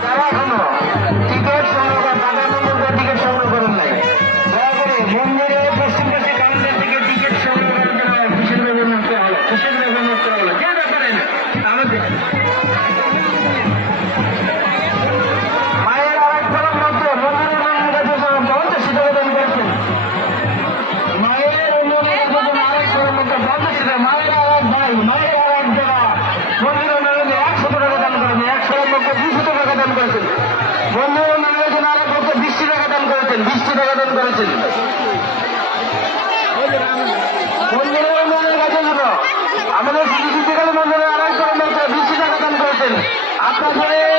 যারা এখনো টিকিট সংগ্রহ টাকা মন্দির টিকিট সংগ্রহ করেন নাই, দয়া করে মন্দিরের পশ্চিম পাশে কাউন্টার থেকে টিকিট সংগ্রহ করার জন্য খুশির বেগম মুক্ত হলো, খুশির বেগম মুক্ত হলো। কে ব্যাপারে না আমাদের মায়ের আর এক ফেরার মধ্যে মন্দিরের কাছে 50 টাকা দান করেছেন। মায়ের উন্নয়নের জন্য আরেক ফেরার মধ্যে 50 টাকা, মায়ের আর এক ভাই, মায়ের আর এক জায়গা মন্দিরের উন্নয়নে 100 টাকা দান করেছেন, 100 এর মধ্যে 200 টাকা দান করেছেন। মন্দিরের উন্নয়নের জন্য আরেক মধ্যে 20 টাকা দান করেছেন, 20 টাকা দান করেছেন। মন্দিরের উন্নয়নের কাছে ছিল আমাদের মন্দিরের আরেক ফেরার মধ্যে 20 টাকা দান করেছেন। আপনাদের